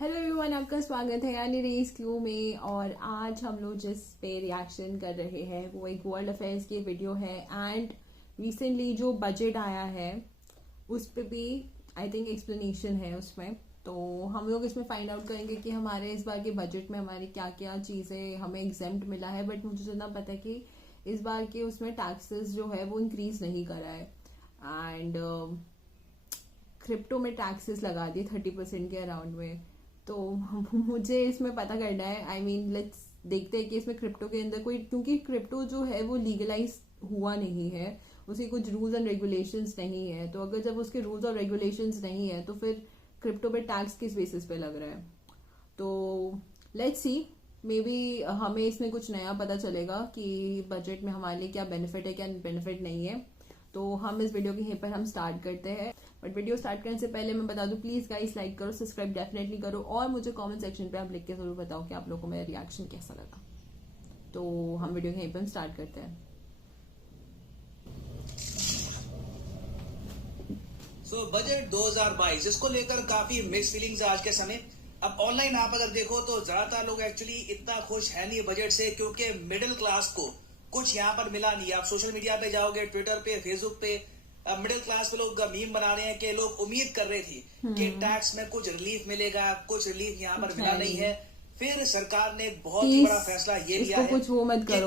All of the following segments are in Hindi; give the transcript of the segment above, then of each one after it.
हेलो एवरीवन, आपका स्वागत है यानी रेस क्यू में। और आज हम लोग जिस पे रिएक्शन कर रहे हैं वो एक वर्ल्ड अफेयर्स की वीडियो है एंड रिसेंटली जो बजट आया है उस पे भी आई थिंक एक्सप्लेनेशन है उसमें। तो हम लोग इसमें फाइंड आउट करेंगे कि हमारे इस बार के बजट में हमारी क्या क्या चीज़ें हमें एग्जेम्प्ट मिला है। बट मुझे जितना पता है कि इस बार के उसमें टैक्सेस जो है वो इंक्रीज नहीं करा है एंड क्रिप्टो में टैक्सेस लगा दिए 30% के अराउंड में। तो मुझे इसमें पता करना है। आई मीन लेट्स देखते हैं कि इसमें क्रिप्टो के अंदर कोई, क्योंकि क्रिप्टो जो है वो लीगलाइज हुआ नहीं है, उसके कुछ रूल्स एंड रेगुलेशंस नहीं है। तो अगर जब उसके रूल्स और रेगुलेशंस नहीं है तो फिर क्रिप्टो पे टैक्स किस बेसिस पे लग रहा है। तो लेट्स सी, मे बी हमें इसमें कुछ नया पता चलेगा कि बजट में हमारे लिए क्या बेनिफिट है क्या बेनिफिट नहीं है। तो हम इस वीडियो के यहीं पर हम स्टार्ट करते हैं। बट वीडियो स्टार्ट करने से पहले मैं बता दूं, प्लीज गाइस लाइक करो, सब्सक्राइब डेफिनेटली करो और मुझे कमेंट सेक्शन पे आप लिख के जरूर बताओ कि आप लोगों को मेरा रिएक्शन कैसा लगा। तो हम वीडियो के यहीं पर स्टार्ट करते हैं। बजट 2022 इसको लेकर काफी मिक्स फीलिंग्स है आज के समय। अब ऑनलाइन आप अगर देखो तो ज्यादातर लोग एक्चुअली इतना खुश है नहीं बजट से, क्योंकि मिडिल क्लास को कुछ यहाँ पर मिला नहीं। आप सोशल मीडिया पे जाओगे, ट्विटर पे, फेसबुक पे, मिडिल क्लास पे लोग मीम बना रहे हैं कि लोग उम्मीद कर रहे थे कि टैक्स में कुछ रिलीफ मिलेगा, कुछ रिलीफ यहाँ पर मिला नहीं है। फिर सरकार ने बहुत ही बड़ा फैसला ये लिया है कि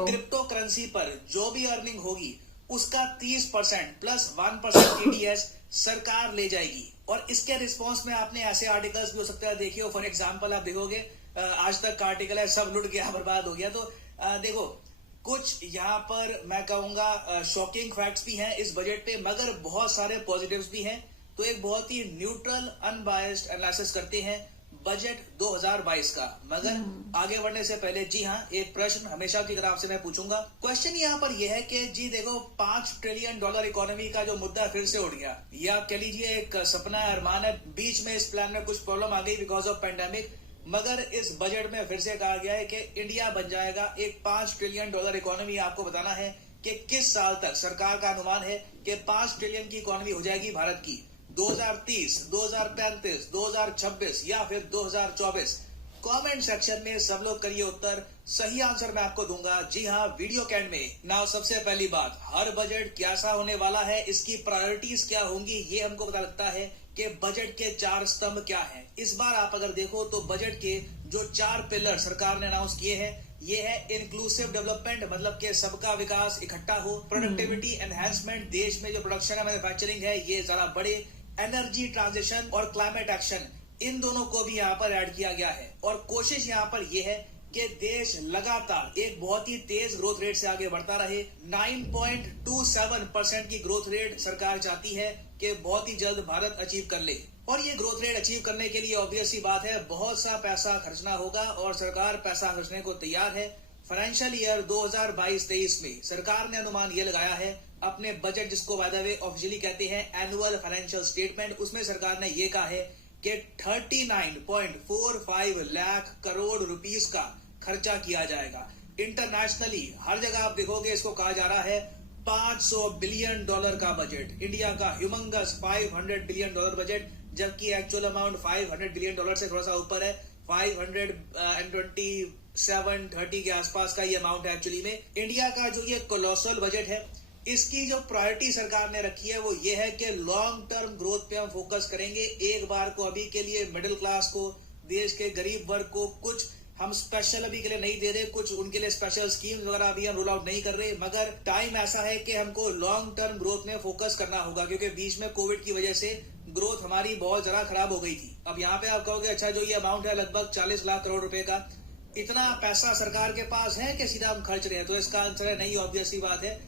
क्रिप्टो करेंसी पर जो भी अर्निंग होगी उसका 30% प्लस 1% टीडीएस सरकार ले जाएगी। और इसके रिस्पॉन्स में आपने ऐसे आर्टिकल्स भी हो सकता है देखिए। फॉर एग्जाम्पल आप देखोगे, आज तक का आर्टिकल है सब लुट गया, बर्बाद हो गया। तो देखो, कुछ यहाँ पर मैं कहूंगा शॉकिंग फैक्ट्स भी हैं इस बजट पे, मगर बहुत सारे पॉजिटिव्स भी हैं। तो एक बहुत ही न्यूट्रल अनबायस्ड एनालिसिस करते हैं बजट 2022 का। मगर आगे बढ़ने से पहले जी हाँ, एक प्रश्न हमेशा की तरह आपसे मैं पूछूंगा। क्वेश्चन यहाँ पर यह है कि जी देखो, $5 ट्रिलियन इकोनॉमी का जो मुद्दा फिर से उठ गया, ये आप कह लीजिए एक सपना है, अरमान है। बीच में इस प्लान में कुछ प्रॉब्लम आ गई बिकॉज ऑफ पेंडेमिक, मगर इस बजट में फिर से कहा गया है कि इंडिया बन जाएगा एक $5 ट्रिलियन इकोनॉमी। आपको बताना है कि किस साल तक सरकार का अनुमान है कि 5 ट्रिलियन की इकोनॉमी हो जाएगी भारत की। 2030, 2035, 2026 या फिर 2024? कमेंट सेक्शन में सब लोग करिए उत्तर। सही आंसर मैं आपको दूंगा जी हाँ, वीडियो के एंड में। नाउ सबसे पहली बात, हर बजट कैसा होने वाला है, इसकी प्रायोरिटीज क्या होंगी, ये हमको पता लगता है कि बजट के 4 स्तंभ क्या हैं। इस बार आप अगर देखो तो बजट के जो 4 पिलर सरकार ने अनाउंस किए हैं, ये है इंक्लूसिव डेवलपमेंट, मतलब कि सबका विकास इकट्ठा हो। प्रोडक्टिविटी एनहेंसमेंट, देश में जो प्रोडक्शन है, मैन्युफैक्चरिंग है, ये ज्यादा बढ़े। एनर्जी ट्रांजिशन और क्लाइमेट एक्शन, इन दोनों को भी यहाँ पर ऐड किया गया है। और कोशिश यहाँ पर यह है कि देश लगातार एक बहुत ही तेज ग्रोथ रेट से आगे बढ़ता रहे। 9.27% की ग्रोथ रेट सरकार चाहती है कि बहुत ही जल्द भारत अचीव कर ले। और ये ग्रोथ रेट अचीव करने के लिए ऑब्वियस सी बात है, बहुत सा पैसा खर्चना होगा और सरकार पैसा खर्चने को तैयार है। फाइनेंशियल ईयर 2022-23 में सरकार ने अनुमान ये लगाया है अपने बजट, जिसको बाय द वे ऑफिशियली कहते हैं एनुअल फाइनेंशियल स्टेटमेंट, उसमें सरकार ने ये कहा है कि 39.45 लाख करोड़ रुपीस का खर्चा किया जाएगा। इंटरनेशनली हर जगह आप देखोगे इसको कहा जा रहा है $500 बिलियन का बजट। इंडिया का ह्यूमंगस $500 बिलियन बजट, जबकि एक्चुअल अमाउंट $500 बिलियन से थोड़ा सा ऊपर है। 527-30 के आसपास का ये अमाउंट है एक्चुअली में। इंडिया का जो ये कोलोसल बजट है, इसकी जो प्रायोरिटी सरकार ने रखी है वो ये है कि लॉन्ग टर्म ग्रोथ पे हम फोकस करेंगे। एक बार को अभी के लिए मिडिल क्लास को, देश के गरीब वर्ग को कुछ हम स्पेशल अभी के लिए नहीं दे रहे, कुछ उनके लिए स्पेशल स्कीम्स वगैरह अभी हम रोल आउट नहीं कर रहे। मगर टाइम ऐसा है कि हमको लॉन्ग टर्म ग्रोथ में फोकस करना होगा, क्योंकि बीच में कोविड की वजह से ग्रोथ हमारी बहुत ज्यादा खराब हो गई थी। अब यहाँ पे आप कहोगे अच्छा, जो ये अमाउंट है लगभग 40 लाख करोड़ रुपए का, इतना पैसा सरकार के पास है कि सीधा हम खर्च रहे हैं? तो इसका आंसर है नहीं, ऑब्वियस सी बात है।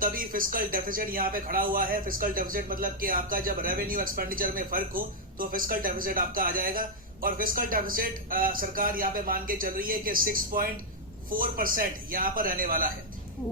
तभी फिस्कल डेफिसिट यहाँ पे खड़ा हुआ है। फिस्कल डेफिसिट मतलब कि आपका जब रेवेन्यू एक्सपेंडिचर में फर्क हो तो फिस्कल डेफिसिट आपका आ जाएगा। और फिस्कल डेफिसिट सरकार यहाँ पे मान के चल रही है कि 6.4% यहाँ पर रहने वाला है।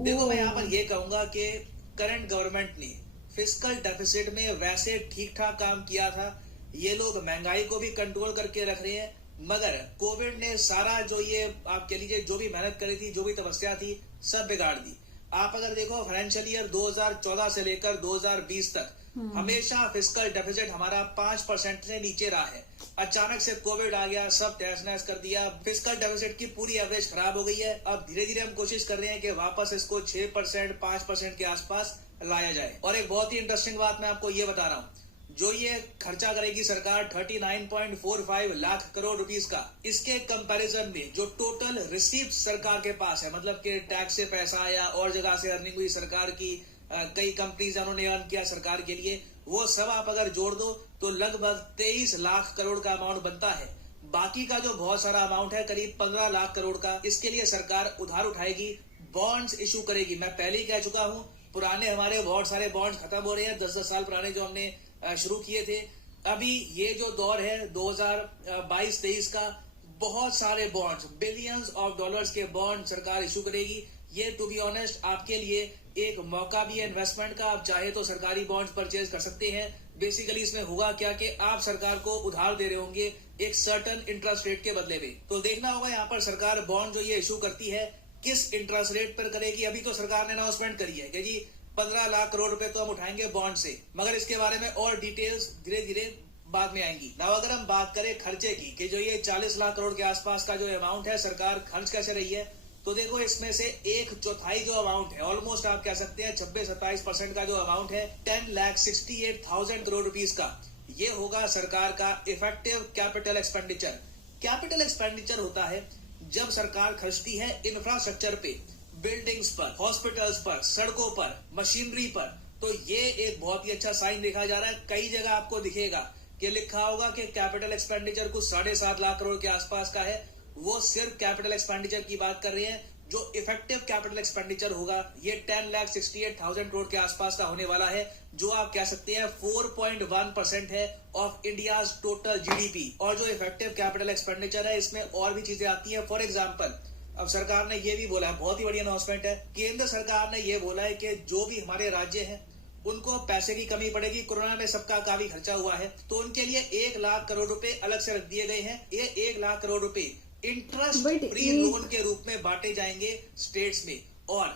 देखो, मैं यहाँ पर ये कहूंगा कि करंट गवर्नमेंट ने फिस्कल डेफिसिट में वैसे ठीक ठाक काम किया था। ये लोग महंगाई को भी कंट्रोल करके रख रहे हैं, मगर कोविड ने सारा जो ये आप कह लीजिए जो भी मेहनत करी थी, जो भी तपस्या थी, सब बिगाड़ दी। आप अगर देखो फाइनेंशियल ईयर 2014 से लेकर 2020 तक हमेशा फिस्कल डेफिसिट हमारा 5% से नीचे रहा है। अचानक से कोविड आ गया, सब तहस नहस कर दिया, फिस्कल डेफिसिट की पूरी एवरेज खराब हो गई है। अब धीरे धीरे हम कोशिश कर रहे हैं कि वापस इसको 6% 5% के आसपास लाया जाए। और एक बहुत ही इंटरेस्टिंग बात मैं आपको ये बता रहा हूँ, जो ये खर्चा करेगी सरकार 39.45 लाख करोड़ रुपीस का, इसके कंपैरिजन में जो टोटल रिसीव्ड सरकार के पास है, मतलब कि टैक्स से पैसा या और जगह से अर्निंग हुई सरकार की, कई कंपनीज उन्होंने अर्न किया सरकार के लिए, वो सब आप अगर जोड़ दो तो लगभग 23 लाख करोड़ का अमाउंट बनता है। बाकी का जो बहुत सारा अमाउंट है करीब 15 लाख करोड़ का, इसके लिए सरकार उधार उठाएगी, बॉन्ड्स इशू करेगी। मैं पहले ही कह चुका हूं, पुराने हमारे बहुत सारे बॉन्ड्स खत्म हो रहे हैं, 10-10 साल पुराने जो हमने शुरू किए थे। अभी ये जो दौर है 2022-23 का, बहुत सारे बॉन्ड्स, बिलियंस ऑफ डॉलर्स के बॉन्ड सरकार इशू करेगी। ये टू बी ऑनेस्ट आपके लिए एक मौका भी है इन्वेस्टमेंट का। आप चाहे तो सरकारी बॉन्ड्स परचेज कर सकते हैं। बेसिकली इसमें होगा क्या कि आप सरकार को उधार दे रहे होंगे एक सर्टन इंटरेस्ट रेट के बदले में। तो देखना होगा यहाँ पर सरकार बॉन्ड जो ये इशू करती है किस इंटरेस्ट रेट पर करेगी। अभी तो सरकार ने अनाउंसमेंट करी है कि जी 15 लाख करोड़ रुपए तो हम उठाएंगे बॉन्ड से, मगर इसके बारे में और डिटेल्स धीरे धीरे बाद में आएंगी। नाउ अगर हम बात करें खर्चे की कि जो ये 40 लाख करोड़ के आसपास का जो अमाउंट है सरकार खर्च कैसे रही है, तो देखो इसमें से 1/4 जो अमाउंट है, ऑलमोस्ट आप कह सकते हैं 26-27% का जो अमाउंट है 10,68,000 करोड़ रुपीस का, ये होगा सरकार का effective capital expenditure. Capital expenditure होता है जब सरकार खर्चती है इंफ्रास्ट्रक्चर पे, बिल्डिंग्स पर, हॉस्पिटल्स पर, सड़कों पर, मशीनरी पर। तो ये एक बहुत ही अच्छा साइन देखा जा रहा है। कई जगह आपको दिखेगा कि लिखा होगा कि कैपिटल एक्सपेंडिचर कुछ 7.5 लाख करोड़ के आसपास का है। वो सिर्फ कैपिटल एक्सपेंडिचर की बात कर रहे हैं। जो इफेक्टिव कैपिटल एक्सपेंडिचर होगा ये 10,68,000 करोड़ के आसपास का होने वाला है, जो आप कह सकते हैं 4.1% है ऑफ इंडियाज टोटल जीडीपी। और जो इफेक्टिव कैपिटल एक्सपेंडिचर है इसमें और भी चीजें आती हैं। फॉर एग्जाम्पल, अब सरकार ने ये भी बोला है, बहुत ही बड़ी अनाउंसमेंट है, केंद्र सरकार ने ये बोला है कि जो भी हमारे राज्य हैं उनको पैसे की कमी पड़ेगी, कोरोना में सबका काफी खर्चा हुआ है, तो उनके लिए 1 लाख करोड़ रुपए अलग से रख दिए गए हैं। ये 1 लाख करोड़ रुपए इंटरेस्ट फ्री लोन के रूप में बांटे जाएंगे स्टेट्स में। और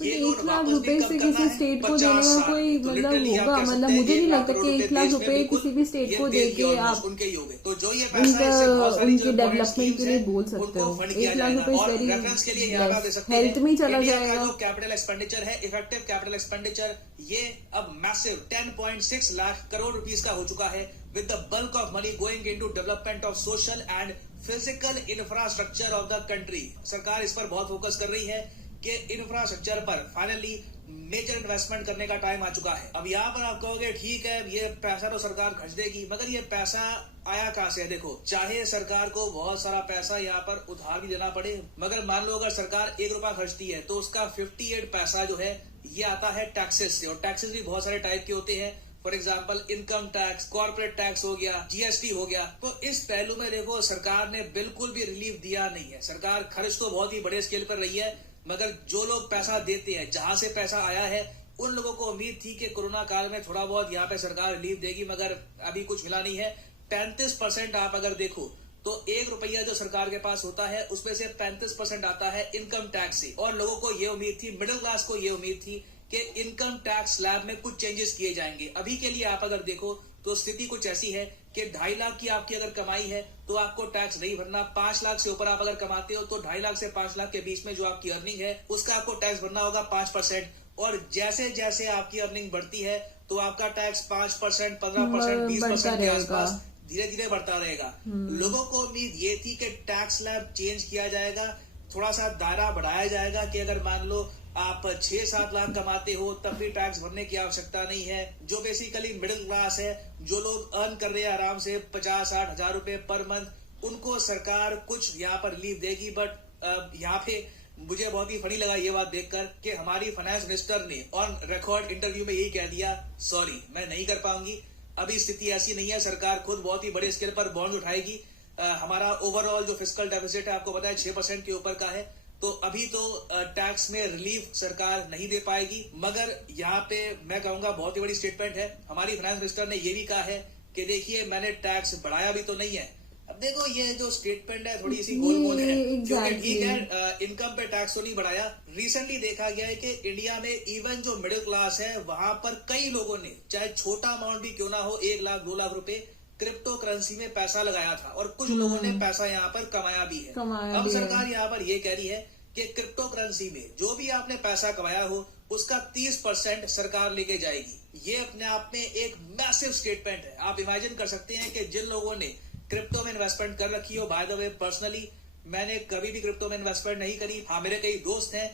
ये 1 लाख रुपए से किसी स्टेट को देने का कोई मतलब होगा? मतलब मुझे नहीं लगता कि 1 लाख रुपए किसी भी स्टेट को देके आप उनके ही होंगे। तो जो ये उनके डेवलपमेंट के लिए बोल सकते हो। 1 लाख रुपए रेफरेंस के लिए यहाँ दे सकते हैं, हेल्थ में चला जाएगा। जो कैपिटल एक्सपेंडिचर है, इफेक्टिव कैपिटल एक्सपेंडिचर, ये अब मैसिव 10.6 लाख करोड़ रुपीस का हो चुका है, with the bulk of money going into development of social and physical infrastructure of the country. सरकार इस पर बहुत फोकस कर रही है कि इंफ्रास्ट्रक्चर पर फाइनली मेजर इन्वेस्टमेंट करने का टाइम आ चुका है। अब यहाँ पर आप कहोगे ठीक है ये पैसा तो सरकार खर्च देगी, मगर ये पैसा आया कहाँ से है? देखो, चाहे सरकार को बहुत सारा पैसा यहाँ पर उधार भी देना पड़े, मगर मान लो अगर सरकार 1 रुपया खर्चती है तो उसका 58 पैसा जो है ये आता है टैक्सेस से। और टैक्सेस भी बहुत सारे टाइप के होते हैं। For example income tax, corporate tax हो गया, जीएसटी हो गया। तो इस पहलू में देखो सरकार ने बिल्कुल भी रिलीफ दिया नहीं है। सरकार खर्च तो बहुत ही बड़े स्केल पर रही है, मगर जो लोग पैसा देते हैं, जहां से पैसा आया है, उन लोगों को उम्मीद थी कि कोरोना काल में थोड़ा बहुत यहाँ पे सरकार रिलीफ देगी, मगर अभी कुछ मिला नहीं है। 35% आप अगर देखो तो 1 रुपया जो सरकार के पास होता है उसमें से 35% आता है इनकम टैक्स से। और लोगों को ये उम्मीद थी, मिडिल क्लास को ये उम्मीद थी कि इनकम टैक्स स्लैब में कुछ चेंजेस किए जाएंगे। अभी के लिए आप अगर देखो तो स्थिति कुछ ऐसी है कि 2.5 लाख की आपकी अगर कमाई है तो आपको टैक्स नहीं भरना। 5 लाख से ऊपर आप अगर कमाते हो तो 2.5 लाख से 5 लाख के बीच में जो आपकी अर्निंग है उसका आपको टैक्स भरना होगा 5%। और जैसे जैसे आपकी अर्निंग बढ़ती है तो आपका टैक्स 5%, 15%, 20% के आसपास धीरे धीरे बढ़ता रहेगा। लोगों को उम्मीद ये थी कि टैक्स स्लैब चेंज किया जाएगा, थोड़ा सा दायरा बढ़ाया जाएगा कि अगर मान लो आप 6-7 लाख कमाते हो तब भी टैक्स भरने की आवश्यकता नहीं है। जो बेसिकली मिडिल क्लास है, जो लोग अर्न कर रहे हैं आराम से 50-60 हजार रुपए पर मंथ, उनको सरकार कुछ यहाँ पर रिलीफ देगी। बट यहाँ पे मुझे बहुत ही फनी लगा ये बात देखकर कि हमारी फाइनेंस मिनिस्टर ने ऑन रिकॉर्ड इंटरव्यू में यही कह दिया, सॉरी मैं नहीं कर पाऊंगी, अभी स्थिति ऐसी नहीं है, सरकार खुद बहुत ही बड़े स्केल पर बॉन्ड उठाएगी। हमारा ओवरऑल जो फिस्कल डेफिसिट है आपको पता है 6% के ऊपर का है, तो अभी तो टैक्स में रिलीफ सरकार नहीं दे पाएगी। मगर यहाँ पे मैं कहूंगा बहुत ही बड़ी स्टेटमेंट है। हमारी फाइनेंस मिनिस्टर ने ये भी कहा है कि देखिए मैंने टैक्स बढ़ाया भी तो नहीं है, अब देखो ये जो स्टेटमेंट है थोड़ी सी गोलमोल है, क्योंकि exactly. ठीक है इनकम पे टैक्स तो नहीं बढ़ाया। रिसेंटली देखा गया है कि इंडिया में इवन जो मिडिल क्लास है वहां पर कई लोगों ने, चाहे छोटा अमाउंट भी क्यों ना हो, 1 लाख 2 लाख रुपए क्रिप्टो करेंसी में पैसा लगाया था और कुछ लोगों ने पैसा यहाँ पर कमाया भी है। अब सरकार यहाँ पर ये कह रही है कि क्रिप्टो करेंसी में जो भी आपने पैसा कमाया हो उसका 30% सरकार लेके जाएगी। ये अपने आप में एक मैसिव स्टेटमेंट है। आप इमेजिन कर सकते हैं कि जिन लोगों ने क्रिप्टो में इन्वेस्टमेंट कर रखी हो, बाय द वे पर्सनली मैंने कभी भी क्रिप्टो में इन्वेस्टमेंट नहीं करी, हाँ मेरे कई दोस्त हैं,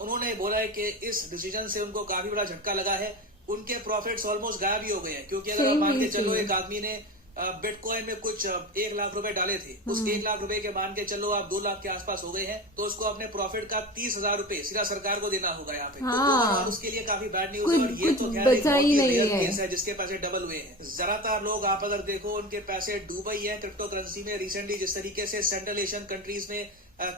उन्होंने बोला है कि इस डिसीजन से उनको काफी बड़ा झटका लगा है, उनके प्रॉफिट्स ऑलमोस्ट गायब ही हो गए हैं। क्योंकि अगर आप मान के चलो एक आदमी ने बिटकॉइन में कुछ 1 लाख रुपए डाले थे, उस 1 लाख रुपए के मान के चलो आप 2 लाख के आसपास हो गए हैं, तो उसको अपने प्रॉफिट का 30,000 रुपए सीधा सरकार को देना होगा यहाँ पे। तो उसके लिए काफी बैड न्यूज है और ये तो खैर एक बहुत ही रेयर केस है जिसके पैसे डबल हुए हैं। ज्यादातर लोग आप अगर देखो उनके पैसे डूबे ही है क्रिप्टो करेंसी में। रिसेंटली जिस तरीके से सेंट्रल एशियन कंट्रीज में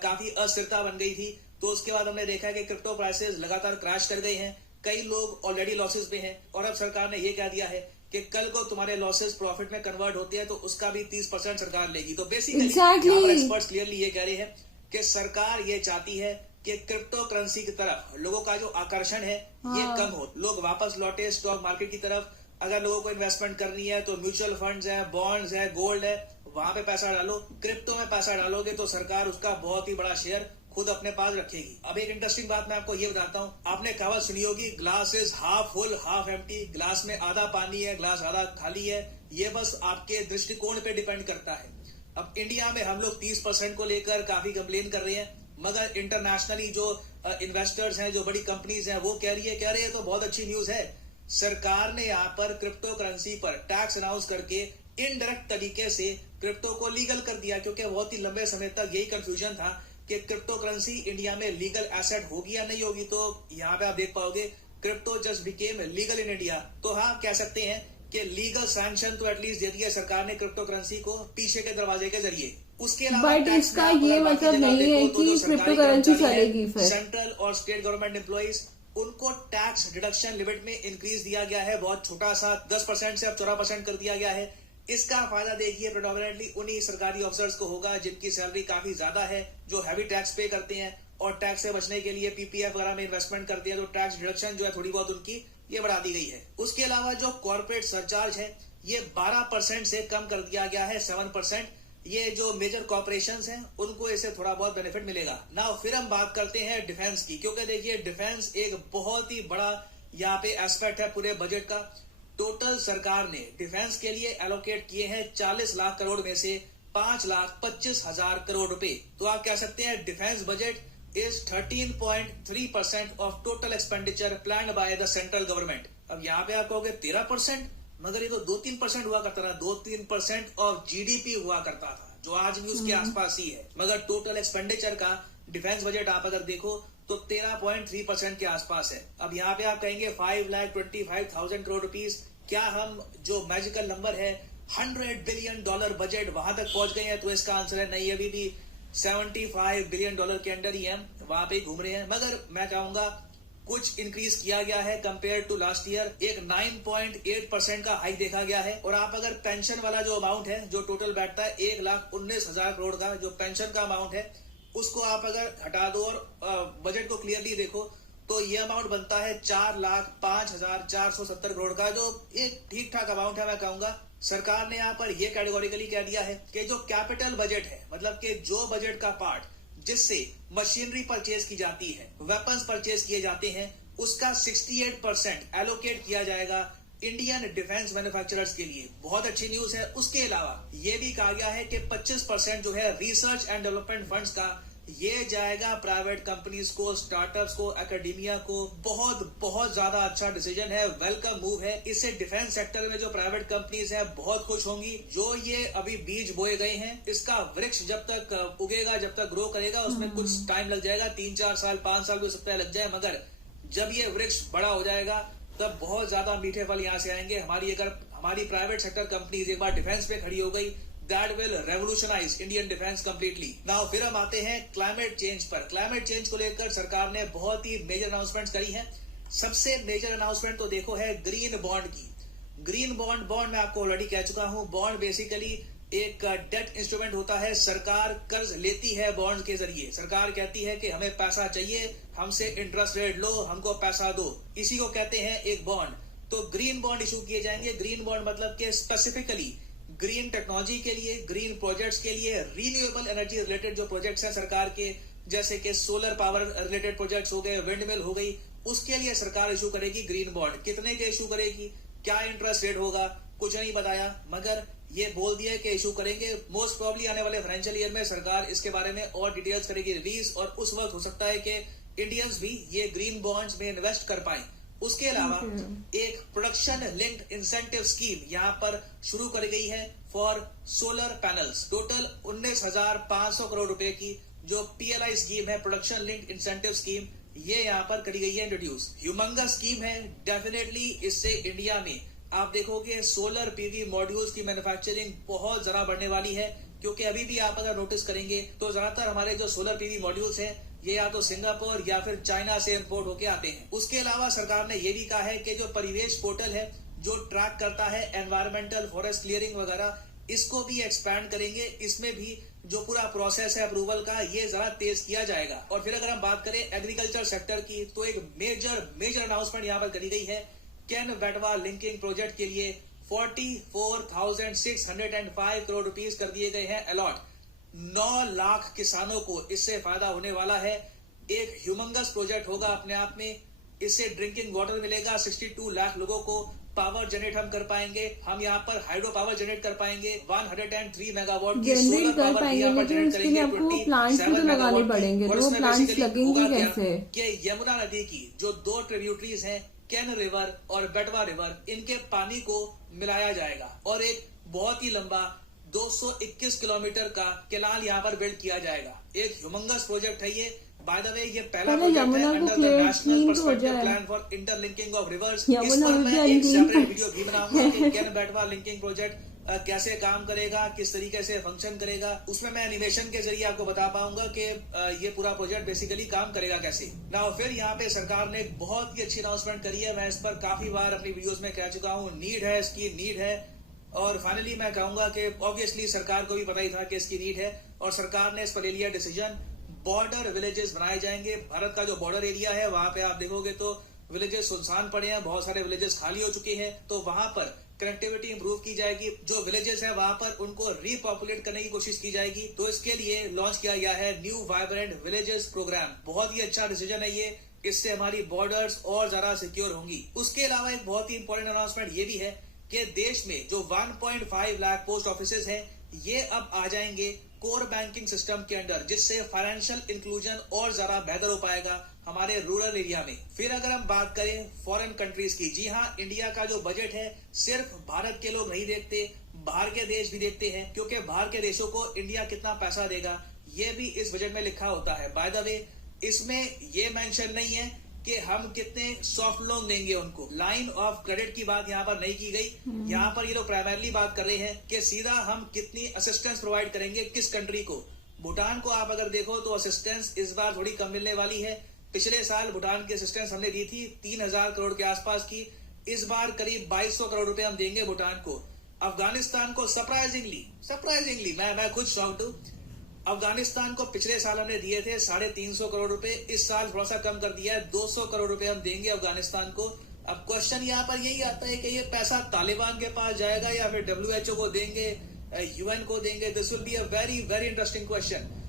काफी अस्थिरता बन गई थी, तो उसके बाद हमने देखा है कि क्रिप्टो प्राइसेस लगातार क्रैश कर गए हैं, कई लोग ऑलरेडी लॉसेस में हैं और अब सरकार ने ये कह दिया है कि कल को तुम्हारे लॉसेस प्रॉफिट में कन्वर्ट होते हैं तो उसका भी 30% सरकार लेगी। तो बेसिकली एक्सपर्ट्स क्लियरली ये कह रहे हैं कि सरकार ये चाहती है कि क्रिप्टो करेंसी की तरफ लोगों का जो आकर्षण है ये कम हो, लोग वापस लौटे स्टॉक मार्केट की तरफ। अगर लोगों को इन्वेस्टमेंट करनी है तो म्यूचुअल फंड्स है, बॉन्ड्स है, गोल्ड है, वहां पे पैसा डालो। क्रिप्टो में पैसा डालोगे तो सरकार उसका बहुत ही बड़ा शेयर खुद अपने पास रखेगी। अब एक इंटरेस्टिंग बात मैं आपको ये बताता हूँ, आपने कहावत सुनी होगी, glass is half full half empty, glass में आधा पानी है ग्लास आधा खाली है। ये बस आपके दृष्टिकोण पे डिपेंड करता है। अब इंडिया में हम लोग 30% को लेकर काफी कंप्लेन कर रहे हैं, मगर इंटरनेशनली जो इन्वेस्टर्स हैं, जो बड़ी कंपनीज हैं, वो कह रही है तो बहुत अच्छी न्यूज है। सरकार ने यहाँ पर क्रिप्टो करेंसी पर टैक्स अनाउंस करके इनडायरेक्ट तरीके से क्रिप्टो को लीगल कर दिया, क्योंकि बहुत ही लंबे समय तक यही कंफ्यूजन था कि क्रिप्टो करेंसी इंडिया में लीगल एसेट होगी या नहीं होगी। तो यहाँ पे आप देख पाओगे crypto just became legal in India. तो हाँ, कह सकते हैं कि लीगल सैंक्शन तो एटलीस्ट दे दिया सरकार ने क्रिप्टो करेंसी को पीछे के दरवाजे के जरिए। उसके अलावा बट इसका ये मतलब नहीं है कि क्रिप्टो करेंसी चलेगी। फिर सेंट्रल और स्टेट गवर्नमेंट एम्प्लॉइज, उनको टैक्स डिडक्शन लिमिट में इंक्रीज दिया गया है, बहुत छोटा सा 10% से अब 14% कर दिया गया है। इसका फायदा देखिए प्रेडोमिनेटली उन्हीं सरकारी ऑफिसर्स को होगा जिनकी सैलरी काफी ज्यादा है, जो हैवी टैक्स पे करते हैं और टैक्स से बचने के लिए पीपीएफ वगैरह में इन्वेस्टमेंट करते हैं, तो टैक्स डिडक्शन जो है थोड़ी बहुत उनकी ये बढ़ा दी गई है। उसके अलावा जो कॉर्पोरेट सरचार्ज है ये 12% से कम कर दिया गया है 7%। ये जो मेजर कॉर्पोरेशंस हैं उनको इससे थोड़ा बहुत बेनिफिट मिलेगा। नाउ फिर हम बात करते हैं डिफेंस की, क्योंकि देखिए डिफेंस एक बहुत ही बड़ा यहाँ पे एस्पेक्ट है पूरे बजट का। टोटल सरकार ने डिफेंस के लिए एलोकेट किए हैं 40 लाख करोड़ में से 5,25,000 करोड़ रुपए। तो आप कह सकते हैं defence budget is 13.3% of total expenditure planned by the central government. अब यहाँ पे आप कहोगे 13%, मगर ये तो 2-3% हुआ करता था, 2-3% ऑफ जीडीपी हुआ करता था, जो आज भी उसके आसपास ही है। मगर टोटल एक्सपेंडिचर का डिफेंस बजट आप अगर देखो तो 13.3% के आसपास है। अब यहाँ पे आप कहेंगे 5,25,000 करोड़ रुपीस, क्या हम जो मैजिकल नंबर है $100 बिलियन बजट वहां तक पहुंच गए हैं? तो इसका आंसर है नहीं, अभी भी $75 बिलियन के अंडर ही हम वहां पे घूम रहे हैं। मगर मैं चाहूंगा कुछ इंक्रीज किया गया है कंपेयर टू लास्ट ईयर, एक 9.8% का हाइक देखा गया है। और आप अगर पेंशन वाला जो अमाउंट है, जो टोटल बैठता है 1,19,000 करोड़ का जो पेंशन का अमाउंट है, उसको आप अगर हटा दो और बजट को क्लियरली देखो तो ये अमाउंट बनता है 4,05,470 करोड़ का, जो एक ठीक ठाक अमाउंट है। मैं कहूंगा सरकार ने यहाँ पर ये कैटेगोरिकली कह दिया है कि जो कैपिटल बजट है, मतलब कि जो बजट का पार्ट जिससे मशीनरी परचेज की जाती है, वेपन्स परचेज किए जाते हैं, उसका 68% एलोकेट किया जाएगा इंडियन डिफेंस मैन्युफैक्चरर्स के लिए। बहुत अच्छी न्यूज है। उसके अलावा ये भी कहा गया है कि 25% जो है रिसर्च एंड डेवलपमेंट फंड्स का, ये जाएगा प्राइवेट कंपनीज को, स्टार्टअप्स को, एकेडमिया को। बहुत ज्यादा अच्छा डिसीजन है, वेलकम मूव है। इससे डिफेंस सेक्टर में जो प्राइवेट कंपनीज हैं बहुत खुश होंगी। जो ये अभी बीज बोए गए हैं, इसका वृक्ष जब तक उगेगा, जब तक ग्रो करेगा, उसमें कुछ टाइम लग जाएगा, 3-4 साल 5 साल भी हो सकता है लग जाए, मगर जब ये वृक्ष बड़ा हो जाएगा तब बहुत ज्यादा मीठे फल यहाँ से आएंगे। हमारी प्राइवेट सेक्टर कंपनीज एक बार डिफेंस पे खड़ी हो गई, that will revolutionise Indian defence completely. Now फिर हम आते हैं क्लाइमेट चेंज पर। क्लाइमेट चेंज को लेकर सरकार ने बहुत ही मेजर अनाउंसमेंट्स करी हैं। सबसे मेजर अनाउंसमेंट तो देखो है ग्रीन बॉन्ड की। ग्रीन बॉन्ड मैं आपको ऑलरेडी कह चुका हूं। बॉन्ड बेसिकली एक डेट इंस्ट्रूमेंट होता है, सरकार कर्ज लेती है बॉन्ड के जरिए। सरकार कहती है कि हमें पैसा चाहिए, हमसे इंटरेस्ट रेट लो, हमको पैसा दो, इसी को कहते हैं एक बॉन्ड। तो ग्रीन बॉन्ड इशू किए जाएंगे। ग्रीन बॉन्ड मतलब कि स्पेसिफिकली ग्रीन टेक्नोलॉजी के लिए, ग्रीन प्रोजेक्ट्स के लिए, रिन्यूएबल एनर्जी रिलेटेड जो प्रोजेक्ट्स हैं सरकार के, जैसे कि सोलर पावर रिलेटेड प्रोजेक्ट्स हो गए, विंड मिल हो गई, उसके लिए सरकार इशू करेगी ग्रीन बॉन्ड। कितने के इशू करेगी, क्या इंटरेस्ट रेट होगा, कुछ नहीं बताया, मगर ये बोल दिया कि इशू करेंगे। मोस्ट प्रॉब्ली आने वाले फाइनेंशियल ईयर में सरकार इसके बारे में और डिटेल्स करेगी रिलीज, और उस वक्त हो सकता है कि इंडियंस भी ये ग्रीन बॉन्ड्स में इन्वेस्ट कर पाए। उसके अलावा एक प्रोडक्शन लिंक्ड इंसेंटिव स्कीम यहाँ पर शुरू कर गई है for solar panels. Total 19,500 crore रुपए की जो PLI स्कीम है, प्रोडक्शन लिंक्ड इंसेंटिव स्कीम, ये यहाँ पर करी गई है इंट्रोड्यूस। ह्यूमंगस स्कीम है। डेफिनेटली इससे इंडिया में आप देखोगे सोलर PV मॉड्यूल्स की मैन्युफैक्चरिंग बहुत जरा बढ़ने वाली है, क्योंकि अभी भी आप अगर नोटिस करेंगे तो ज्यादातर हमारे जो सोलर PV मॉड्यूल्स हैं ये या तो सिंगापुर या फिर चाइना से इंपोर्ट होके आते हैं। उसके अलावा सरकार ने ये भी कहा है कि जो परिवेश पोर्टल है जो ट्रैक करता है एनवायरमेंटल, फॉरेस्ट क्लियरिंग वगैरह, इसको भी एक्सपैंड करेंगे। इसमें भी जो पूरा प्रोसेस है अप्रूवल का, ये जरा तेज किया जाएगा। और फिर अगर हम बात करें एग्रीकल्चर सेक्टर की, तो एक मेजर अनाउंसमेंट यहाँ पर करी गई है। केन बेटवा लिंकिंग प्रोजेक्ट के लिए 44,605 करोड़ रुपीस कर दिए गए हैं अलॉट। 9 लाख किसानों को इससे फायदा होने वाला है। एक ह्यूमंगस प्रोजेक्ट होगा अपने आप में। इससे ड्रिंकिंग वाटर मिलेगा 62 लाख लोगों को। पावर जनरेट हम कर पाएंगे। हम यहाँ पर हाइड्रो पावर जनरेट कर पाएंगे 103 मेगावाट की सोलर पावर यहाँ पर जनरेट करेंगे। प्लांट्स भी तो लगाने पड़ेंगे, तो प्लांट्स लगेंगे कैसे? कि यमुना नदी की जो 2 ट्रिब्यूटरीज हैं, केन रिवर और बेटवा रिवर, इनके पानी को मिलाया जाएगा और एक बहुत ही लंबा 221 किलोमीटर का केनाल यहाँ पर बिल्ड किया जाएगा। एक ह्यूमंगस प्रोजेक्ट है ये। बाय द वे ये पहला प्रोजेक्ट है under the national perspective plan for interlinking of reverse. इस पर मैं एक सेपरेट वीडियो भी बनाऊंगा कि केन बेटवा लिंकिंग प्रोजेक्ट कैसे काम करेगा, किस तरीके से फंक्शन करेगा। उसमें मैं एनिमेशन के जरिए आपको बता पाऊंगा कि ये पूरा प्रोजेक्ट बेसिकली काम करेगा कैसे। नाउ फिर यहाँ पे सरकार ने एक बहुत ही अच्छी अनाउंसमेंट करी है। मैं इस पर काफी बार अपनी वीडियोस में कह चुका हूँ, नीड है इसकी, नीड है। और फाइनली मैं कहूंगा कि ऑब्वियसली सरकार को भी पता ही था कि इसकी नीड है और सरकार ने इस पर ले लिया डिसीजन। बॉर्डर विलेजेस बनाए जाएंगे। भारत का जो बॉर्डर एरिया है वहां पे आप देखोगे तो विलेजेस सुनसान पड़े हैं, बहुत सारे विलेजेस खाली हो चुके हैं। तो वहां पर कनेक्टिविटी इंप्रूव की जाएगी। जो विलेजेस है वहां पर उनको रीपॉपुलेट करने की कोशिश की जाएगी। तो इसके लिए लॉन्च किया गया है न्यू वाइब्रेंट विलेजेस प्रोग्राम। बहुत ही अच्छा डिसीजन है ये। इससे हमारी बॉर्डर्स और ज्यादा सिक्योर होंगी। उसके अलावा एक बहुत ही इंपॉर्टेंट अनाउंसमेंट ये भी है कि देश में जो 1.5 लाख पोस्ट ऑफिसेज हैं, ये अब आ जाएंगे कोर बैंकिंग सिस्टम के अंडर, जिससे फाइनेंशियल इंक्लूजन और ज्यादा बेहतर हो पाएगा हमारे रूरल एरिया में। फिर अगर हम बात करें फॉरेन कंट्रीज की, जी हाँ, इंडिया का जो बजट है सिर्फ भारत के लोग नहीं देखते, बाहर के देश भी देखते हैं, क्योंकि बाहर के देशों को इंडिया कितना पैसा देगा ये भी इस बजट में लिखा होता है। बाय द वे इसमें ये मेंशन नहीं है कि हम कितने सॉफ्ट लोन देंगे उनको। लाइन ऑफ क्रेडिट की बात यहाँ पर नहीं की गई। यहाँ पर ये लोग प्राइमरली बात कर रहे हैं कि सीधा हम कितनी असिस्टेंस प्रोवाइड करेंगे किस कंट्री को। भूटान को आप अगर देखो तो असिस्टेंस इस बार थोड़ी कम मिलने वाली है। पिछले साल भूटान की असिस्टेंस हमने दी थी 3,000 करोड़ के आसपास की। इस बार करीब 2,200 करोड़ रुपए हम देंगे भूटान को। अफगानिस्तान को सरप्राइजिंगली मैं खुद शॉक्ड हूं। अफगानिस्तान को पिछले साल हमने दिए थे 350 करोड़ रुपए। इस साल थोड़ा सा कम कर दिया है, 200 करोड़ रुपए हम देंगे अफगानिस्तान को। अब क्वेश्चन यहाँ पर यही आता है कि ये पैसा तालिबान के पास जाएगा या फिर WHO को देंगे, UN को देंगे। This will be a very very interesting question.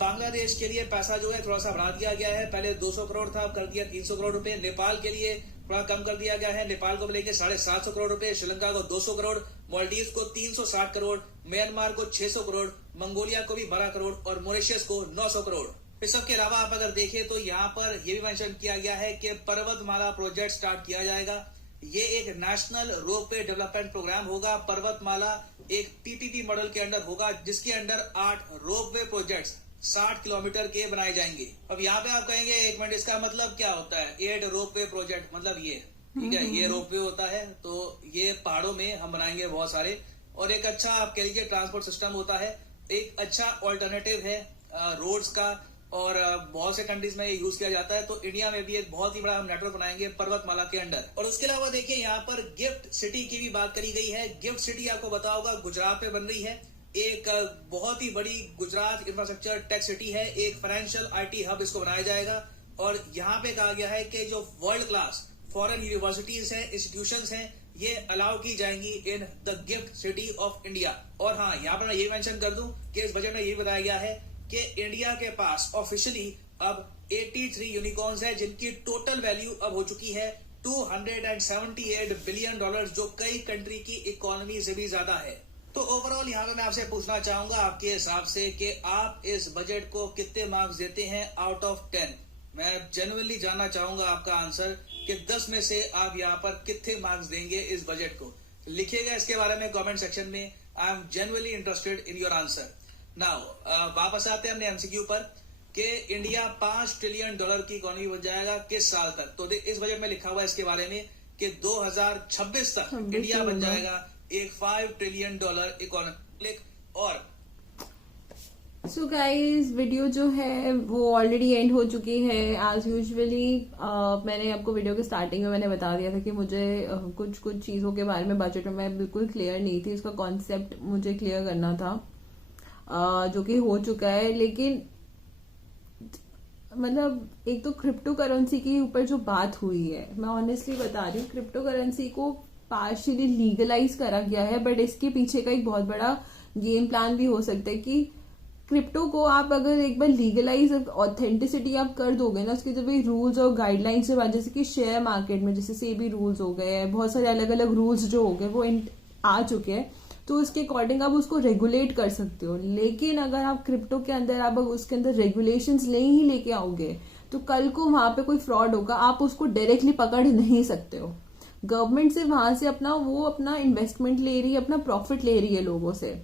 Bangladesh के लिए पैसा जो है थोड़ा सा बढ़ा दिया गया है। पहले 200 करोड़ था, अब कर दिया 300 करोड़ रुपए। नेपाल के लिए थोड़ा कम कर दिया गया है। नेपाल को मिलेंगे 750 करोड़ रुपए, श्रीलंका को 200 करोड़, मालदीव को 360 करोड़, म्यांमार को 600 करोड़, मंगोलिया को भी 12 करोड़ और मॉरिशस को 900 करोड़। इस सब के अलावा आप अगर देखें तो यहाँ पर यह भी मेंशन किया गया है कि पर्वतमाला प्रोजेक्ट स्टार्ट किया जाएगा। ये एक नेशनल रोपवे डेवलपमेंट प्रोग्राम होगा। पर्वतमाला एक PPP मॉडल के अंडर होगा, जिसके अंडर 8 रोपवे प्रोजेक्ट्स 60 किलोमीटर के बनाए जाएंगे। अब यहाँ पे आप कहेंगे एक मिनट, इसका मतलब क्या होता है? 8 रोपवे प्रोजेक्ट मतलब ये, ठीक है, ये रोपवे होता है तो ये पहाड़ों में हम बनाएंगे बहुत सारे। और एक अच्छा आप कह लीजिए ट्रांसपोर्ट सिस्टम होता है, एक अच्छा ऑल्टरनेटिव है रोड्स का, और बहुत से कंट्रीज में ये यूज किया जाता है। तो इंडिया में भी एक बहुत ही बड़ा हम नेटवर्क बनाएंगे पर्वतमाला के अंडर। और उसके अलावा देखिए यहाँ पर गिफ्ट सिटी की भी बात करी गई है। गिफ्ट सिटी आपको पता होगा गुजरात में बन रही है। एक बहुत ही बड़ी गुजरात इंफ्रास्ट्रक्चर टेक सिटी है, एक फाइनेंशियल आईटी हब इसको बनाया जाएगा। और यहाँ पे कहा गया है कि जो वर्ल्ड क्लास फॉरेन यूनिवर्सिटीज हैं, इंस्टीट्यूशंस हैं, ये अलाउ की जाएंगी in the gift city of India. और हाँ, यहाँ पर मैं ये मेंशन कर दूं कि इस बजट में ये बताया गया है कि इंडिया के पास ऑफिशियली अब 83 यूनिकॉर्न्स है, जिनकी टोटल वैल्यू अब हो चुकी है $278 बिलियन, जो कई कंट्री की इकोनॉमी से भी ज्यादा है। तो ओवरऑल यहाँ पे मैं आपसे पूछना चाहूंगा आपके हिसाब से कि आप इस बजट को कितने मार्क्स देते हैं आउट ऑफ 10? मैं जेन्युइनली जानना चाहूंगा आपका आंसर कि 10 में से आप यहाँ पर कितने मार्क्स देंगे इस बजट को। लिखिएगा इसके बारे में कमेंट सेक्शन में। I am genuinely interested in your answer. Now वापस आते हैं हमने एमसीक्यू पर कि इंडिया $5 ट्रिलियन की इकोनॉमी बन जाएगा किस साल तक। तो इस बजट में लिखा हुआ है इसके बारे में कि 2026 तक इंडिया बन जाएगा एक $5 ट्रिलियन इकोनॉमी। और सो गाइज, वीडियो जो है वो ऑलरेडी एंड हो चुकी है एज यूजुअली। मैंने आपको वीडियो के स्टार्टिंग में मैंने बता दिया था कि मुझे कुछ चीज़ों के बारे में बजट में मैं बिल्कुल क्लियर नहीं थी, इसका कॉन्सेप्ट मुझे क्लियर करना था, जो कि हो चुका है। लेकिन मतलब एक तो क्रिप्टो करेंसी के ऊपर जो बात हुई है, मैं ऑनेस्टली बता रही हूँ, क्रिप्टो करेंसी को पार्शियली लीगलाइज करा गया है, बट इसके पीछे का एक बहुत बड़ा गेम प्लान भी हो सकता है कि क्रिप्टो को आप अगर एक बार लीगलाइज ऑथेंटिसिटी आप कर दोगे ना, उसके जो भी रूल्स और गाइडलाइंस से बाद, जैसे कि शेयर मार्केट में जैसे सेबी रूल्स हो गए, बहुत सारे अलग अलग रूल्स जो हो गए वो आ चुके हैं, तो उसके अकॉर्डिंग आप उसको रेगुलेट कर सकते हो। लेकिन अगर आप क्रिप्टो के अंदर आप उसके अंदर रेगुलेशंस नहीं ही लेके आओगे तो कल को वहां पे कोई फ्रॉड होगा, आप उसको डायरेक्टली पकड़ नहीं सकते हो। गवर्नमेंट से वहां से अपना इन्वेस्टमेंट ले रही है, अपना प्रॉफिट ले रही है लोगों से।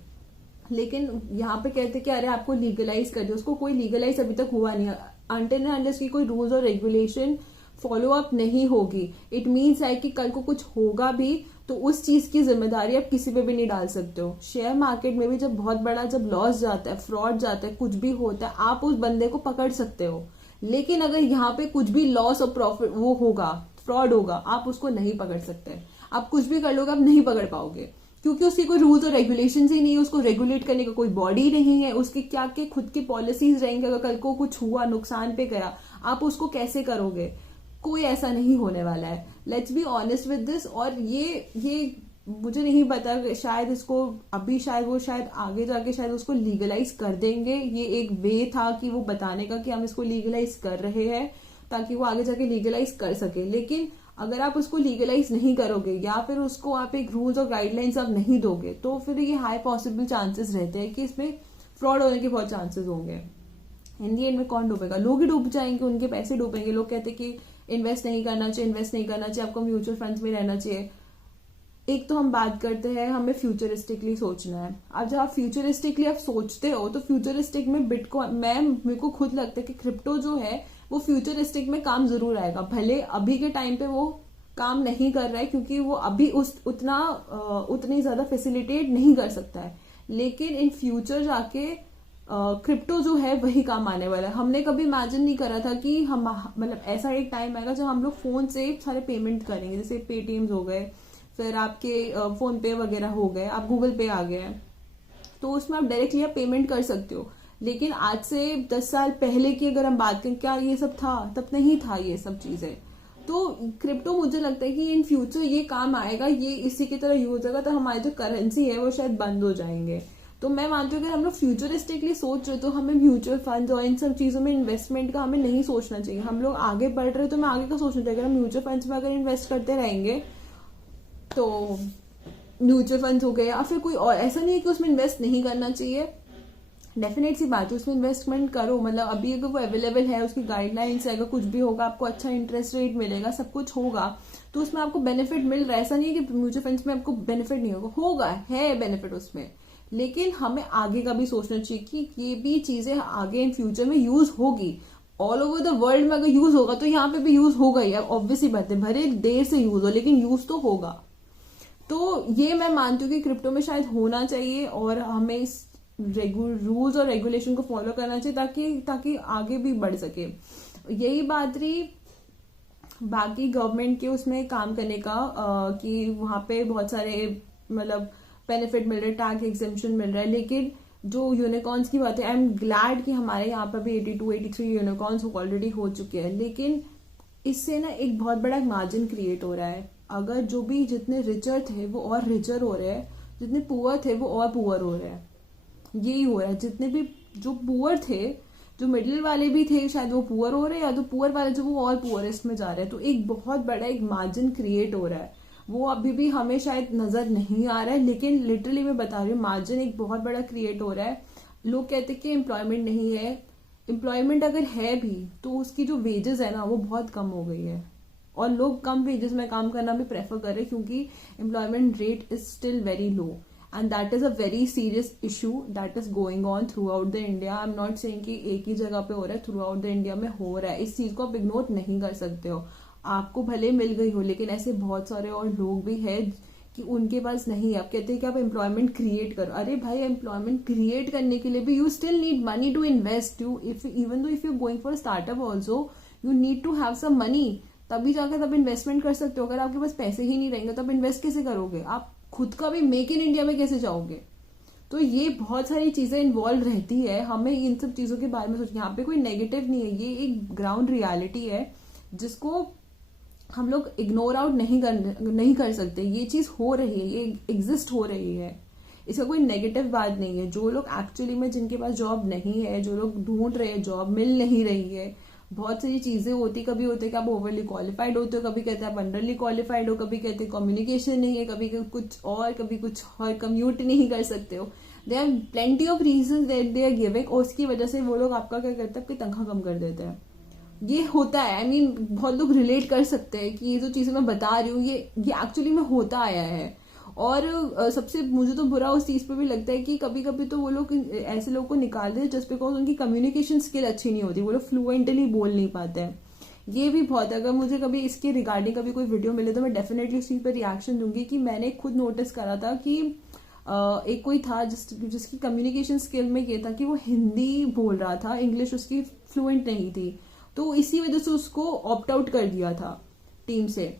लेकिन यहाँ पे कहते कि अरे आपको लीगलाइज कर दो, उसको कोई लीगलाइज अभी तक हुआ नहीं। अनटिल अनलेस की कोई रूल्स और रेगुलेशन फॉलो अप नहीं होगी, इट मीन्स है कि कल को कुछ होगा भी तो उस चीज की जिम्मेदारी आप किसी पे भी नहीं डाल सकते हो। शेयर मार्केट में भी जब बहुत बड़ा जब लॉस जाता है, फ्रॉड जाता है, कुछ भी होता है, आप उस बंदे को पकड़ सकते हो। लेकिन अगर यहाँ पे कुछ भी लॉस और प्रॉफिट वो होगा, फ्रॉड होगा, आप उसको नहीं पकड़ सकते। आप कुछ भी कर लोगे, आप नहीं पकड़ पाओगे, क्योंकि उसकी कोई रूल्स और रेगुलेशंस ही नहीं है, उसको रेगुलेट करने का कोई बॉडी नहीं है, उसके क्या के खुद की पॉलिसीज रहेंगे। अगर कल को कुछ हुआ, नुकसान पे करा, आप उसको कैसे करोगे? कोई ऐसा नहीं होने वाला है। Let's be honest with this. और ये मुझे नहीं पता, शायद इसको अभी शायद आगे जाके शायद उसको लीगलाइज कर देंगे। ये एक वे था कि वो बताने का कि हम इसको लीगलाइज कर रहे हैं ताकि वो आगे जाके लीगलाइज कर सके। लेकिन अगर आप उसको लीगलाइज नहीं करोगे या फिर उसको आप एक रूल्स और गाइडलाइंस आप नहीं दोगे तो फिर ये हाई पॉसिबल चांसेस रहते हैं कि इसमें फ्रॉड होने के बहुत चांसेस होंगे। इन दी एंड में कौन डूबेगा? लोग ही डूब जाएंगे, उनके पैसे डूबेंगे। लोग कहते हैं कि इन्वेस्ट नहीं करना चाहिए, आपको म्यूचुअल फंड्स में रहना चाहिए। एक तो हम बात करते हैं, हमें फ्यूचरिस्टिकली सोचना है। अब जब आप फ्यूचरिस्टिकली आप सोचते हो तो फ्यूचरिस्टिक में बिटकॉइन, मेरे को खुद लगता है कि क्रिप्टो जो है वो फ्यूचरिस्टिक में काम जरूर आएगा। भले अभी के टाइम पे वो काम नहीं कर रहा है क्योंकि वो अभी उतनी ज्यादा फैसिलिटेट नहीं कर सकता है, लेकिन इन फ्यूचर जाके क्रिप्टो जो है वही काम आने वाला है। हमने कभी इमेजिन नहीं करा था कि हम मतलब ऐसा एक टाइम आएगा जब हम लोग फोन से सारे पेमेंट करेंगे, जैसे पेटीएम्स हो गए, फिर आपके फोन पे वगैरह हो गए, आप गूगल पे आ गए, तो उसमें आप डायरेक्टली आप पेमेंट कर सकते हो। लेकिन आज से 10 साल पहले की अगर हम बात करें, क्या ये सब था? तब नहीं था ये सब चीजें। तो क्रिप्टो मुझे लगता है कि इन फ्यूचर ये काम आएगा, ये इसी की तरह यूज होगा, तो हमारी जो करेंसी है वो शायद बंद हो जाएंगे। तो मैं मानती हूँ अगर हम लोग फ्यूचरिस्टिकली सोच रहे तो हमें म्यूचुअल फंड और इन सब चीजों में इन्वेस्टमेंट का हमें नहीं सोचना चाहिए। हम लोग आगे बढ़ रहे तो हमें आगे का सोचना चाहिए। अगर हम म्यूचुअल फंड्स में अगर इन्वेस्ट करते रहेंगे तो म्यूचुअल फंड्स हो गए या फिर कोई और, ऐसा नहीं है कि उसमें इन्वेस्ट नहीं करना चाहिए। डेफिनेट सी बात है, उसमें इन्वेस्टमेंट करो। मतलब अभी अगर वो अवेलेबल है, उसकी गाइडलाइंस है, अगर कुछ भी होगा आपको अच्छा इंटरेस्ट रेट मिलेगा, सब कुछ होगा, तो उसमें आपको बेनिफिट मिल रहा है। ऐसा नहीं है कि म्यूचुअल फंड्स में आपको बेनिफिट नहीं होगा, है बेनिफिट उसमें। लेकिन हमें आगे का भी सोचना चाहिए कि ये भी चीजें आगे इन फ्यूचर में यूज होगी। ऑल ओवर द वर्ल्ड में अगर यूज होगा तो यहाँ पे भी यूज होगा ही, ऑब्वियसली बात है, भले देर से यूज हो लेकिन यूज तो होगा। तो ये मैं मानती हूँ कि क्रिप्टो में शायद होना चाहिए और हमें इस रूल्स और रेगुलेशन को फॉलो करना चाहिए ताकि आगे भी बढ़ सके। यही बात रही बाकी गवर्नमेंट के उसमें काम करने का कि वहां पे बहुत सारे मतलब बेनिफिट मिल रहा है, टैक्स एग्जेम्पशन मिल रहा है। लेकिन जो यूनिकॉर्न्स की बात है, आई एम ग्लैड कि हमारे यहाँ पर भी 82-83 यूनिकॉर्न्स ऑलरेडी हो चुके हैं। लेकिन इससे ना एक बहुत बड़ा मार्जिन क्रिएट हो रहा है। अगर जो भी जितने रिचर थे वो और रिचर हो रहे हैं, जितने पुअर थे वो और पुअर हो रहे हैं। यही हो रहा है, जितने भी जो पुअर थे, जो मिडिल वाले भी थे शायद वो पुअर हो रहे हैं, या तो पुअर वाले जो वो और पुअरेस्ट में जा रहे हैं। तो एक बहुत बड़ा एक मार्जिन क्रिएट हो रहा है, वो अभी भी हमें शायद नजर नहीं आ रहा है, लेकिन लिटरली मैं बता रही हूँ मार्जिन एक बहुत बड़ा क्रिएट हो रहा है। लोग कहते हैं कि एम्प्लॉयमेंट नहीं है, एम्प्लॉयमेंट अगर है भी तो उसकी जो वेजेस है ना वो बहुत कम हो गई है, और लोग कम वेजेस में काम करना भी प्रेफर कर रहे हैं क्योंकि employment rate is still very low, and that is a very serious issue that is going on through out the India. I am not saying कि एक ही जगह पे हो रहा है, थ्रू आउट द इंडिया में हो रहा है। इस चीज को आप इग्नोर नहीं कर सकते हो। आपको भले मिल गई हो, लेकिन ऐसे बहुत सारे और लोग भी हैं कि उनके पास नहीं है। आप कहते हैं कि आप एम्प्लॉयमेंट क्रिएट करो, अरे भाई एम्प्लॉयमेंट क्रिएट करने के लिए भी you still need money to invest. You if even though if you going for startup also you need to have some money, तभी जाकर तब इन्वेस्टमेंट कर सकते हो। अगर आपके पास पैसे ही नहीं रहेंगे तब इन्वेस्ट कैसे करोगे? आप खुद का भी मेक इन इंडिया में कैसे जाओगे? तो ये बहुत सारी चीजें इन्वॉल्व रहती है, हमें इन सब चीजों के बारे में सोचना। यहाँ पे कोई नेगेटिव नहीं है, ये एक ग्राउंड रियलिटी है जिसको हम लोग इग्नोर आउट नहीं कर सकते। ये चीज हो रही है, ये एग्जिस्ट हो रही है, इसका कोई नेगेटिव बात नहीं है। जो लोग एक्चुअली में जिनके पास जॉब नहीं है, जो लोग ढूंढ रहे हैं, जॉब मिल नहीं रही है, बहुत सारी चीजें होती, कभी होते कि आप ओवरली क्वालिफाइड होते हो, कभी कहते हैं आप अंडरली क्वालिफाइड हो, कभी कहते हैं कम्युनिकेशन नहीं है, कभी कुछ और, कभी कुछ और, कम्यूट नहीं कर सकते हो। They are plenty of reason that they are giving, और उसकी वजह से वो लोग आपका क्या करते हैं, आपकी तनख्वाह कम कर देते हैं। ये होता है, आई मीन बहुत लोग रिलेट कर सकते हैं कि ये जो चीजें मैं बता रही हूँ ये एक्चुअली में होता आया है। और सबसे मुझे तो बुरा उस चीज पे भी लगता है कि कभी कभी तो वो लोग ऐसे लोगों को निकाल देते जस्ट बिकॉज उनकी कम्युनिकेशन स्किल अच्छी नहीं होती, वो लोग फ्लुएंटली बोल नहीं पाते हैं। ये भी बहुत है। अगर मुझे कभी इसके रिगार्डिंग कभी कोई वीडियो मिले तो मैं डेफिनेटली उस चीज पर रिएक्शन दूंगी कि मैंने खुद नोटिस करा था कि एक कोई था जिसकी कम्युनिकेशन स्किल में ये था कि वो हिंदी बोल रहा था, इंग्लिश उसकी फ्लुएंट नहीं थी, तो इसी वजह से उसको ऑप्ट आउट कर दिया था टीम से।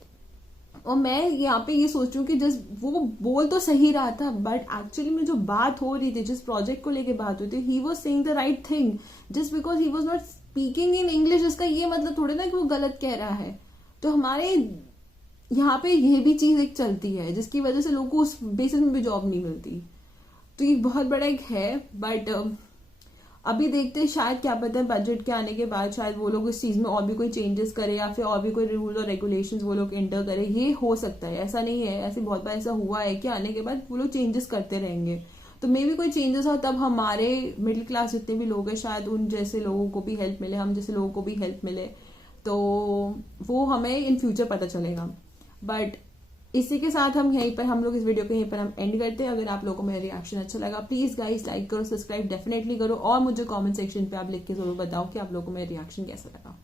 और मैं यहाँ पे ये सोच रही हूँ कि जस्ट वो बोल तो सही रहा था, बट एक्चुअली में जो बात हो रही थी, जिस प्रोजेक्ट को लेके बात होती, he was saying the right thing. Just because he was not speaking in English इसका ये मतलब थोड़े ना कि वो गलत कह रहा है। तो हमारे यहाँ पे ये भी चीज एक चलती है जिसकी वजह से लोगों को उस बेसिस में भी जॉब नहीं मिलती। तो ये बहुत बड़ा एक है, बट अभी देखते हैं, शायद क्या पता है बजट के आने के बाद शायद वो लोग इस चीज में और भी कोई चेंजेस करे, या फिर और भी कोई रूल और रेगुलेशंस वो लोग एंटर करे। ये हो सकता है, ऐसा नहीं है, ऐसे बहुत बार ऐसा हुआ है कि आने के बाद वो लोग चेंजेस करते रहेंगे। तो मे भी कोई चेंजेस हो तब हमारे मिडिल क्लास जितने भी लोग हैं शायद उन जैसे लोगों को भी हेल्प मिले, हम जैसे लोगों को भी हेल्प मिले, तो वो हमें इन फ्यूचर पता चलेगा। बट इसी के साथ हम लोग इस वीडियो को यहीं पर हम एंड करते हैं। अगर आप लोगों को मेरा रिएक्शन अच्छा लगा प्लीज गाइस लाइक करो, सब्सक्राइब डेफिनेटली करो, और मुझे कमेंट सेक्शन पे आप लिख के जरूर बताओ कि आप लोगों को मेरा रिएक्शन कैसा लगा।